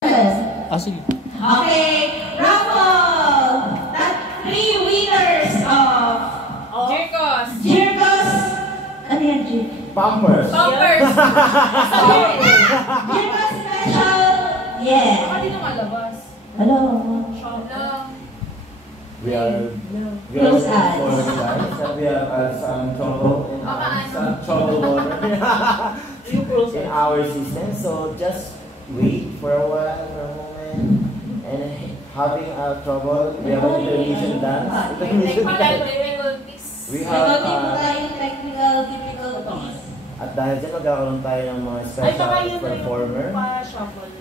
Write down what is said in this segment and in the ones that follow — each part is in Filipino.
Sige. Okay, raffle! Three winners of Jirkos. Ano yan, Jir? Pampers. Jirkos special. Yeah. Baka di na malabas. Hello. We are Close eyes. for the guys. We are some trouble in our system. So just wait for a while, for a moment, and having trouble. We have intermission dance. We have technical difficulties. at dahil dyan magkakaroon tayo ng mga special performer.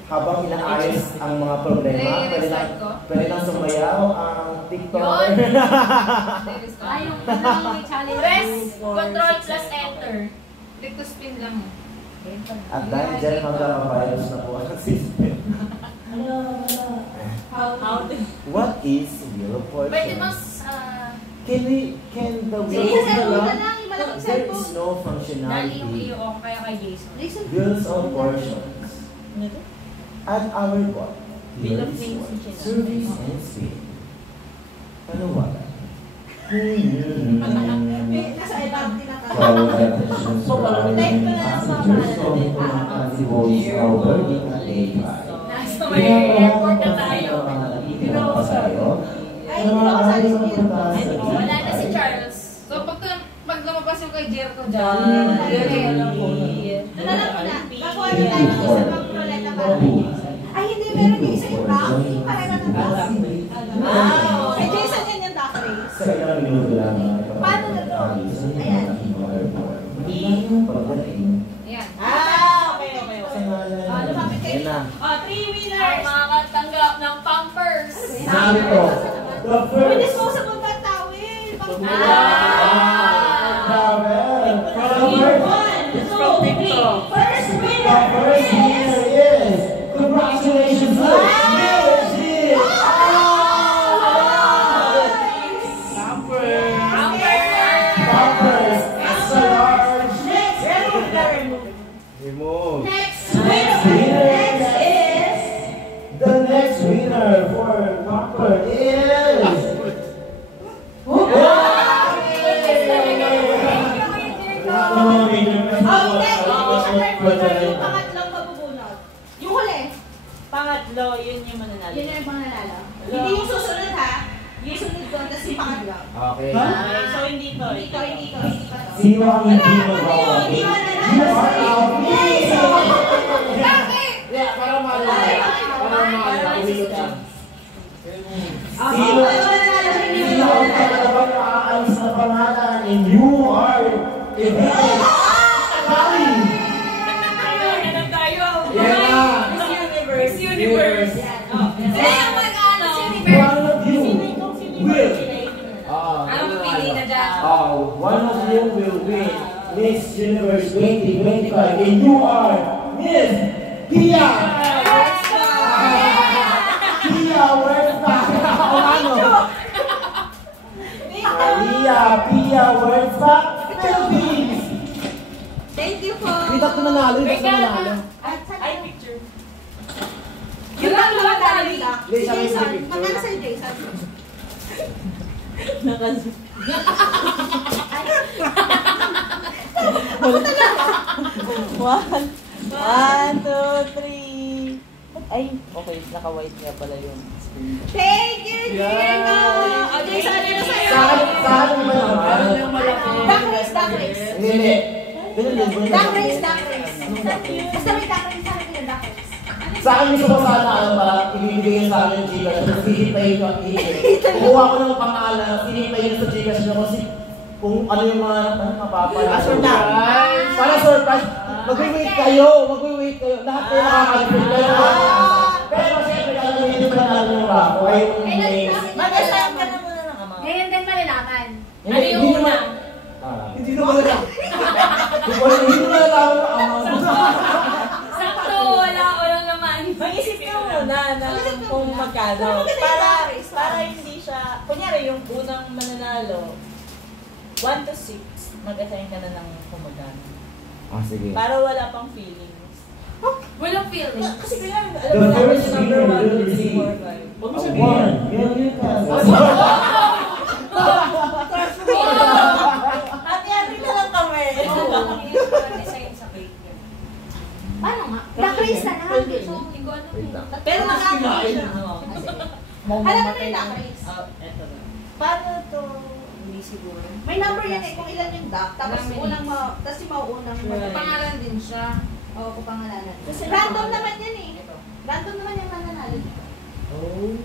Habang inaayos ang mga problema, pwede lang sumayaw ang TikToker. Ay, yung may challenge. Press, control plus enter. Click to spin lang. At dahil dyan magkakavirus na po ang system. What is Wheel of Pwede Fortune? mas, Can the Wheel of Fortune? There is no functionality. kaya kay Jason. Wheels of Fortunes. At our what? Wheel of Service and Speed. Ano wala? Nasa ibang Our attention surrounding passengers so mga constables are working at daytime. Nasa may airport na tayo. Wala na si Charles. So pag lumabas yung kay Jericho dyan, Nakuha na tayo ng isa pang proleta para. Ay, hindi. Meron yung isa yung brownie. Pareho ng brownie. Wow! Kay Jason yan yung duck race. Sa ilang minuto lang. Paano na to? Ayan. Ayan. Okay. Lumapit kayo. Three Ang winners. makakatanggap ng Pampers. Sabi ko, the first. Disposable bath towel. First winner is congratulations to Melody. Pampers, extra large. Remove. The next winner for Pampers is. Yung pangatlong mabubunot. Yung huli. Pangatlo, yun yung mananalo. Yun na yung pangalala. Hindi yung susunod ha. Yung sunod ko, tapos yung pangatlo. Okay. Okay, so hindi to. Hindi pa to. Sino ang hindi magawa? Hindi mo na You are out. Bakit? Yeah, para maalala. Sino ang talagang maaalis na pangalan and you are evicted? Kali! Ano tayo? Yeah! Miss Universe. Sila yung mag-ano? One of you will. Ano mapili na dyan? One of you will win Miss Universe 2025 and you are Miss Pia! Pia, where's back? Pia, where's back? Philippines! Thank you po. Kita ko nanalo, Wait, kita ko nanalo. Ay, picture. Yung dalawa tayo. Hindi, sabi ko Jason, yung picture. magkano sa'yo, Jason? One, two, three. Ay, okay. Naka-white nga pala yung screen. Thank you, Diego! O, Jason, ano na sa'yo? Saan ba naman? Duck race. Hindi. Duck race. Basta may duck race sa akin yung duck race. Sa akin gusto ko sana para ibibigay sa akin yung Gcash kasi hihintayin ko at hihintayin. Kukuha ko ng pangalan, hihintayin sa Gcash na kasi kung ano yung mga mapapala. Para surprise. Mag-wait kayo. Lahat kayo makakalipin kayo. Pero siyempre gagawin yung pangalan yung raffle. Ay yung names. Mag-asayang ka na muna ng ama. Ngayon din malalaman. Hindi, Ano yung hindi una? Hindi naman lang. Hindi naman lang Sakto, walang naman. Mag-isip ka muna ng kung magkano. Para hindi siya, kunyari yung unang mananalo, 1 to 6, mag-assign ka na ng kung magkano. Sige. Para wala pang feelings. Walang feeling. Kasi kaya, The first winner will receive a 1 million pesos. Hati-hati na lang kami. Paano nga? Dakris na lang. Pero makakain siya. Alam mo na yung dakris. Eto na. Paano to? Hindi siguro. May number yan eh, kung ilan yung duck. Tapos tapos yung mauunang Right. Pangalan din siya. Oo, kung pangalanan. Kasi Random naman yan eh. Ito. Random naman yung mananalo. Oh.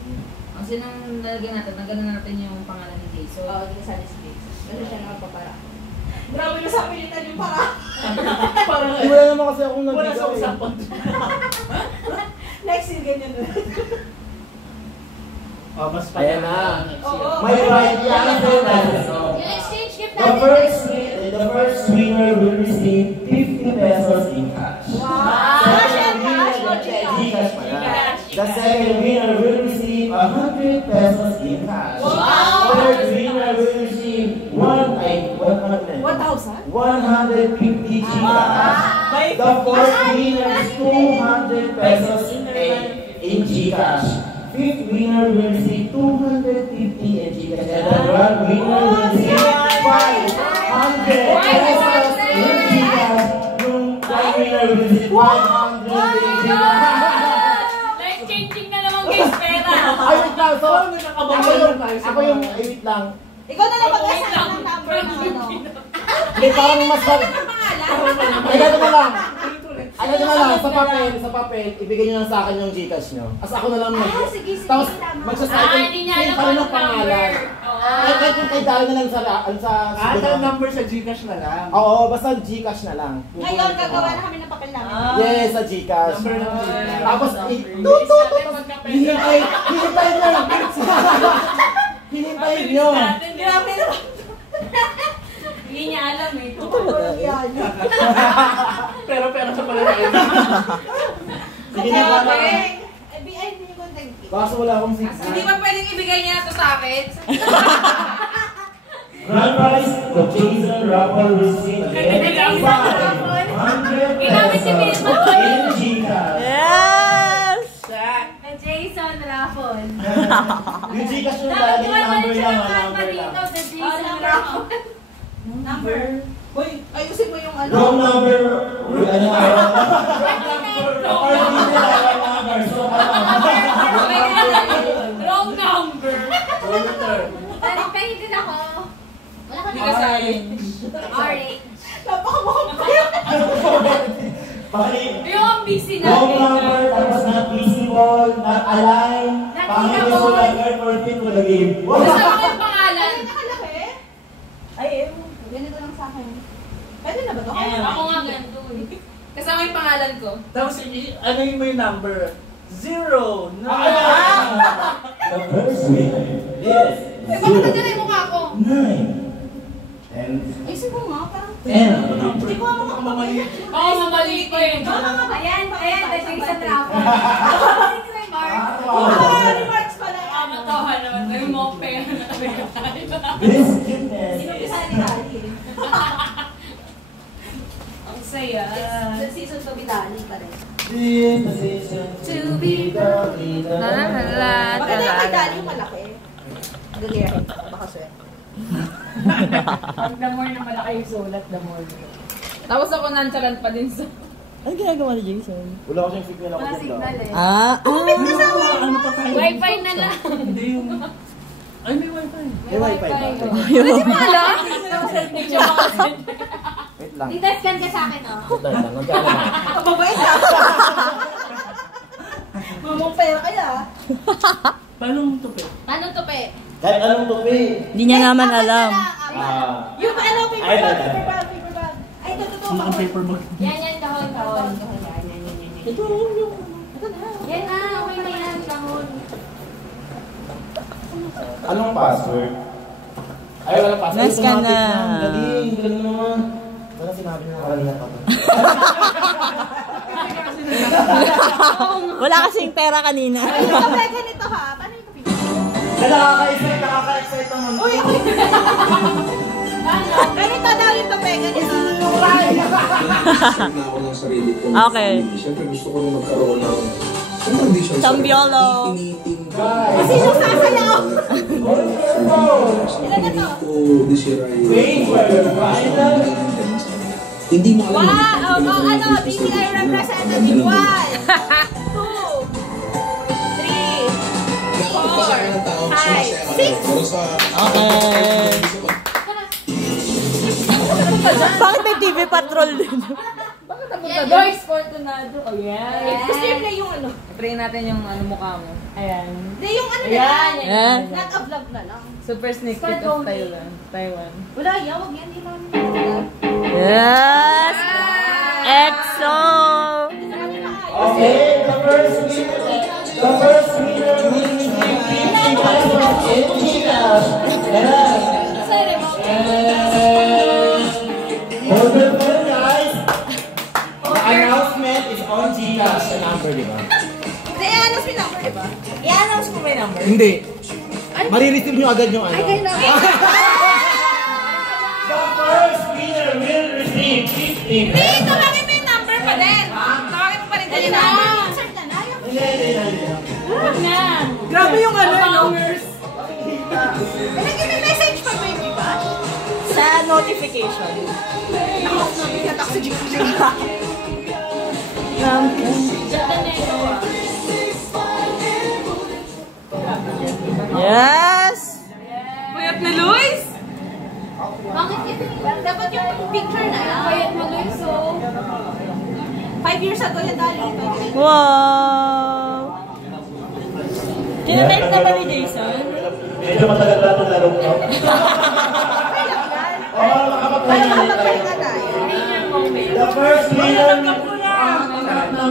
Kasi nung nalagyan natin, nagano natin yung pangalan ni Jason. Oo, hindi kasali si Jason. Kasi siya naman papara. Grabe na sa pilitan yung para. Parang, Wala naman kasi akong wala sa nagbigay. usapan. Next year, ganyan na. Oh, mas Ayan na. Oo. May right yan. Yung exchange gift The natin. first winner will receive 50 pesos in cash. Cash and cash or Gcash pa yan. Gcash. The second winner will receive 100 pesos in cash. Wow! Third winner will receive 150 Gcash. The fourth winner is 200 pesos in Gcash. Fifth winner will receive 250 in Gcash. And the grand winner will receive 500 pesos in Gcash. Yung grand winner will receive 100 in Gcash. Life-changing na naman guys, pera. Ay, wait lang. So, ako yung, ay, wait lang. Ikaw na lang mag-assign ng number ng ano. Hindi, parang mas mag... Ang pangalan? Ay, ganito na lang. Ay, ganito na lang. Sa papel, ibigay nyo lang sa akin yung Gcash nyo. As ako na lang mag... Sige, sige. Tapos, Tama. magsasabi, Hindi niya alam pa rin ang ang pangalan. number. Kahit yung kay Dali na lang sa... Ang number sa Gcash na lang. Oo, basta Gcash na lang. Ngayon, gagawa na kami ng papel namin. Yes, sa Gcash. Number ng Gcash. Tapos, hihintayin nyo. Hihintayin nyo. Grabe naman. Hindi niya alam eh. Yan. Pero sa pala tayo. Sige na ba? Ay, hindi ko nag-pick. Kaso wala akong Hindi ba pwedeng ibigay niya ito sa akin? Grand prize, the Jason Raffle will receive Ginamit si 500 Vilma. pesos in Gcash. Yes! Na Jason Raffon. Yung Gcash nyo lagi yung number lang. Number Number lang. dito, the Jason Raffon. Number. Hoy, ayusin mo yung ano. Wrong number. Ano nga? Wrong number. Kayo din ako. Wala ka Hindi ka sa akin. Orange. Yung ang busy Wrong natin. number, tapos not visible, not aligned. Pangit yung sulagay for fit mo lagi. Basta ako yung pangalan. Nakalaki? Ay, Ganito lang sa akin. Pwede na ba ito? Ako nga ganito eh. Kasama yung pangalan ko. tapos ano yung may number? 0, 9. The first winner is Eh, bakit nandiyan yung mukha ko? 9. And Ayusin mo nga, parang... Hindi ko ako mamaliit. Oo, mamali ko eh. Ayan, the Jason Raffon. Remarks pala yan. Matawa naman. May mga pera na kami tayo. this goodness Sino is pisali Dali? Ang saya. The season to be Dali pa rin. this position To be the leader. Bakit na kay Dali yung malaki? Galing. Baka sweat. The more na malaki yung sulat, the more. Tapos ako nonchalant pa din sa... Ano ginagawa ni Jason? Wala ko siyang signal ako Mga dyan. signal eh. Ano pa tayo? Wi-Fi na lang. Hindi yung... Ay, may wifi. May wifi ba? Hindi mo alam? Wait lang. Di-scan ka sa akin, oh. Wait lang. Magkano na? Mabait ka. Mamong pera kaya. Paano tupi? Paano to, pe? Kahit anong tupi. Hindi niya naman alam. Yung ano, paper Ay, bag, ay, paper bag, paper bag. Ay, ito. Ano ang paper bag? Yan, kahon. Ito yung... Yan na, okay na yan, kahon. Anong password? Ay, wala pa. Nice ka na. Galing, galing naman. Wala sinabi niya kanina pa. Wala kasing pera kanina. Ay, ito ba ganito ha? Paano yung kapit? Nakaka-excite naman. Uy! Ganito daw yung tope, ganito. na ako ng sarili ko. Okay. Siyempre gusto ko nung magkaroon ng condition sa Tambiolo. Kasi yung sasayaw. Ilan na to? Hindi mo alam. Wow! Ano? BPI representative 1, 2, 3, 4, 5, 6. Okay. Bakit may TV Patrol din? Boys Fortunado. Oh, yeah. Gusto yung play yung ano? Try natin yung ano mukha mo. Ayan. Hindi, yung ano na Ayan, lang. yan. Not a vlog na lang. Super sneak peek of Taiwan. Wala, yawag yan. Hindi naman. Yes! EXO! Okay, the first winner will receive 50 pesos in Gcash. Hold on for guys. The announcement is on Gcash. The number, di ba? Hindi, i-announce yung number, diba? I-announce ko may number. Hindi. Marireceive nyo agad yung ano. The first winner will receive 50 Hindi, pesos. tawagin mo yung number pa din. Tawagin mo pa rin yung number. Insert na na. Huwag na. Grabe yung ano, no? Naging may message pa ba yung diba? Sa notification. Natak sa Gcash. Yes! Payat na Luis! Bakit ito? Dapat yung picture na yan. Payat mo Luis, so. 5 years ago yan, Dali. Wow! Tinatype na ba ni Jason? Medyo matagal na itong laro ko. Oo, Para makapagpahinga makapagpahinga tayo. The first winner ng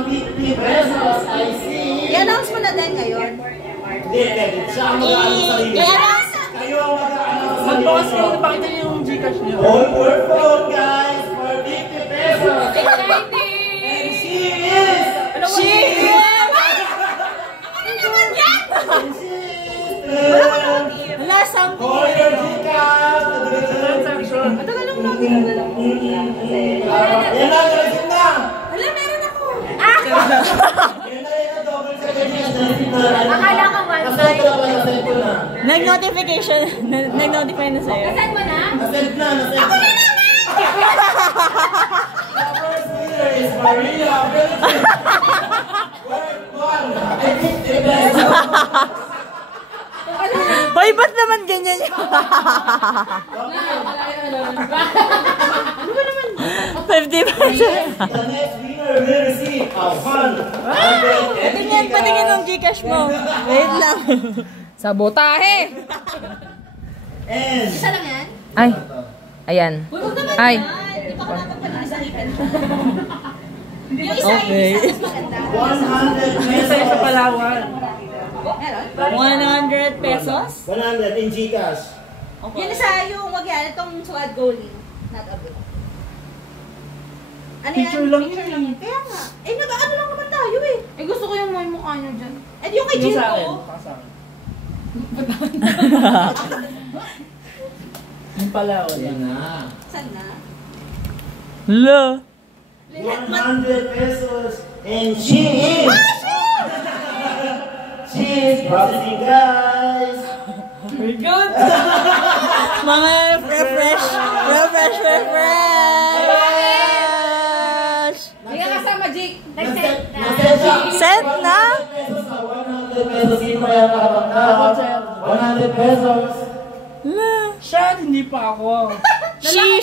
50 pesos, I see. I-announce mo na din ngayon. Hindi. Siya ang mag-ano sa sarili. I-announce! Kayo ang mag-ano sa sarili. Magbukas kayo, napakita niyo yung Gcash niyo. All your phone, guys, for 50 pesos. And she is... She is! Ano naman yan? And she is... Wala, something. Call your Gcash. Transaction. Matagal lang namin na lang. Yan na, narasin na. Wala, meron ako. Yan na, double check your Gcash. Akala ka one Nasend ko na ba? Nasend ko na. Nag-notification. Nag-notify na sa'yo. Saan mo na? Nasend na. Ako na naman! The first winner is Maria Wilson. Worth one. I think the best. Hoy, ba't naman ganyan yun? 50 pesos. The next winner will receive a fund. Patingin ng Gcash mo. Wait lang. Sabotahe! And Isa lang yan? Ay. Ayan. Huwag naman Ay. yan. Di pa ka napagpag-isalitan. Yung isa, Okay. yung isa mas maganda. 100 pesos. Isa sa Palawan. Meron? 100 pesos? 100 in Gcash. Yun isa yung wag-yan, itong suad goalie. Not a bit. Ano Picture yan? lang Picture yun. lang. Kaya nga. Eh, ano lang naman tayo eh. Eh, gusto ko yung may mukha niyo dyan. Eh, di yung kay Jill Yung sa akin. ko. Sa akin. Yung Palawan. Yan na. Saan na? La. 100 pesos. And she is... She is processing, guys. Very good! Mga refresh. Hindi ka kasama, Jake. Nasend siya. Send na? 100 pesos na 100 pesos. Sino kaya nakapagkakot? 100 pesos. La. Siya, hindi pa ako. She.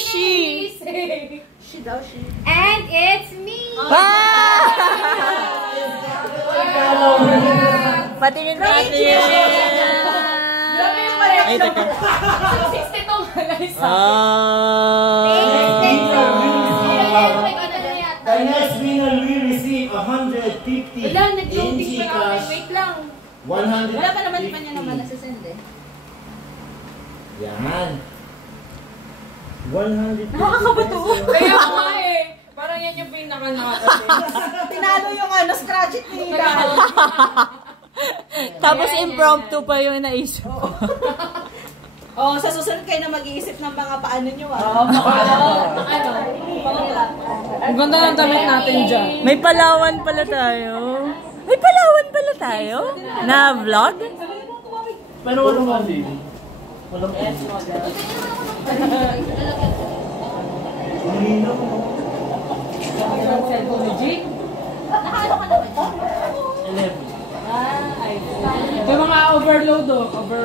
She daw, she. And it's me! Ah! Patingin natin. Grabe yung pala. Ay, teka. 62 nga guys. The next winner will receive 150 Wala, in nag-loading pa ako. Gcash. Wait lang. 100. Wala pa naman niya naman nasasend eh. Yan. 100. Nakakabato. Kaya nga eh. Parang yan yung pinaka-nakakasing. Tinalo yung ano, scratch it nila. Tapos impromptu pa yung naisip ko. Oh, sa susunod kayo na mag-iisip ng mga paano nyo Ang ganda ng damit natin dyan. May Palawan pala tayo. May Palawan pala tayo? Na vlog? Pero walang mali. Walang S model. Ang cellphone ni G? Nakano ka naman? 11. May mga overload over...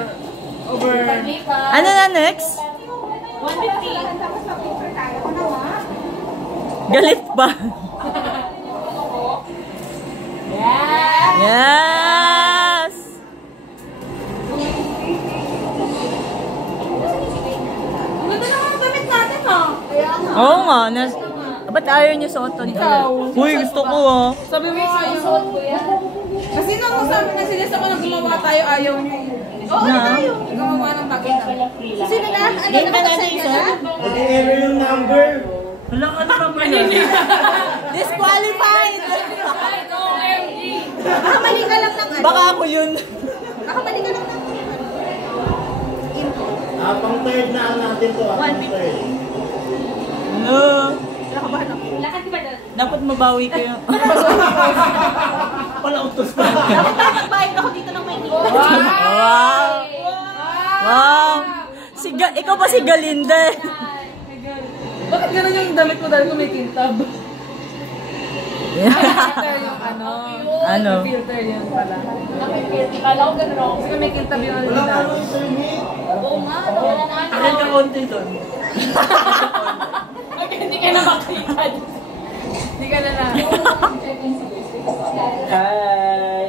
Ano na next? 150. Tapos mag-picture tayo. Ano nga? Galit ba? Yeah! Yes! Ang ganda naman ang gamit natin, ha? Oo nga. Ba't ayaw niyo suotan to? Uy, gusto ko ah. Sabi mo ayaw. Kasi nung sabi na sila sa mga gumawa tayo, ayaw niyo. Oo, ano tayo? Gumawa ng bagay na. Sino na? Ano na kasend niya na? Nag-error yung number. Wala ka naman ba yan? Disqualified! Nakamali ka lang ng ano? Baka ako yun. Nakamali ka lang ng info. Pang third na natin to. Pang third. Ano? Nakabahan ako. Dapat mabawi ko yung... Pala utos pa. Dapat tayo magbayad ako dito ng Maynila. Wow! Wow! Ikaw pa si Galinda eh. Bakit gano'n yung damit mo dahil kung may kintab? Filter yung ano. Ano? Filter yun pala. Kala ko gano'n ako. Kasi may kintab yung ano. Wala ka nung internet. Oo nga, wala na. Akin ka konti doon. Hindi ka na makita. Hindi ka na na. Hi.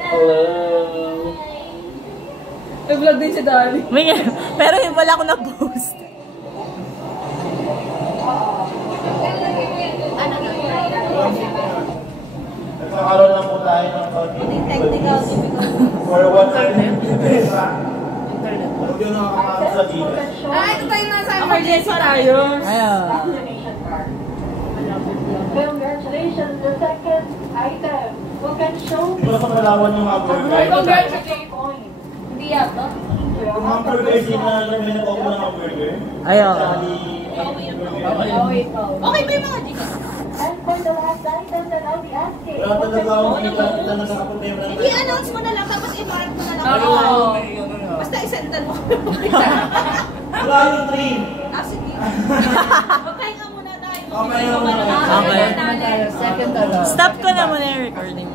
Hello. Nag-vlog din si Dali. Pero yung wala ko na-post. Nagkakaroon lang po tayo ng Yung technical difficulty. for 150 pesos. Huwag yung nakakapasok sa Gcash. Ito tayo na sa emergency tayo. Ayun. Congratulations, the second item. Who can show Di ba sa Palawan yung hamburger? point? Hindi yata. Yung hamburger, sinalaman na po ng hamburger. Ayun. Okay ba yung mga Gcash? And for the last item that I'll be asking, Wala talaga akong kita na nakapapera na. I-announce mo na lang, tapos i-mark mo na lang. Basta isendan mo. Wala yung train. Sige. Magpahinga muna tayo. Okay, okay. Okay. Second ano. Stop ko na muna yung recording.